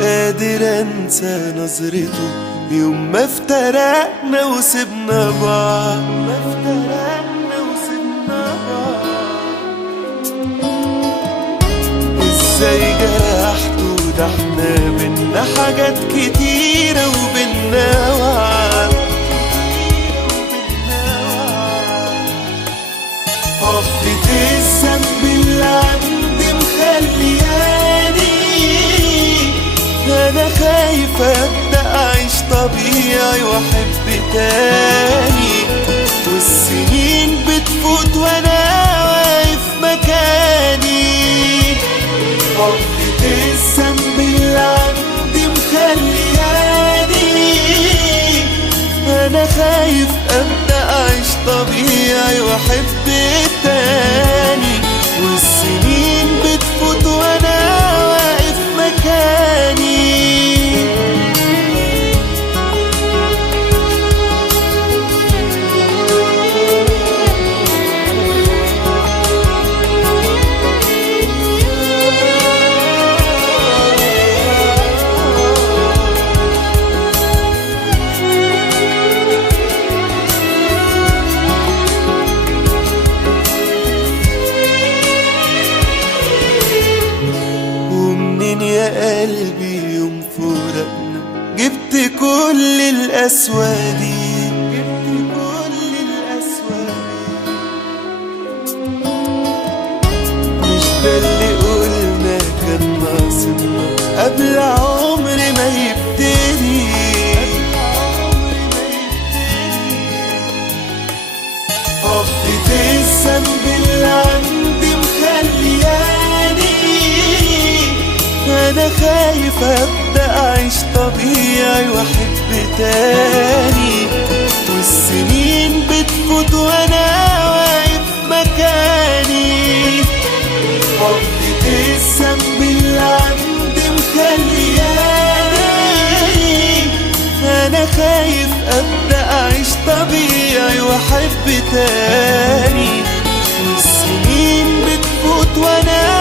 قادر انسى نظرته يوم ما افترقنا وسبنا بعض. ازاي جرحته، ده احنا بينا حاجات كتيرة وبينا وعد. حفظة الذنب اللي عندي مخلياني انا خايف ابدأ اعيش طبيعي واحب تاني، والسنين بتفوت وانا واقف مكاني. حفظة الذنب اللي عندي مخلياني انا خايف ابدأ اعيش طبيعي واحب تاني، والسنين بتفوت وانا واقف مكاني. يا قلبي يوم فراقنا جبت كل القسوة دي، مش ده اللي قلنا كان ناقصنا قبل عمر ما يبتدي. حفظة الذنب اللي عندي مخلياني انا خايف ابدأ اعيش طبيعي واحب تاني، والسنين بتفوت وانا واقف مكاني. حفظة الذنب اللي عندي مخلياني انا خايف ابدأ اعيش طبيعي واحب تاني، والسنين بتفوت وانا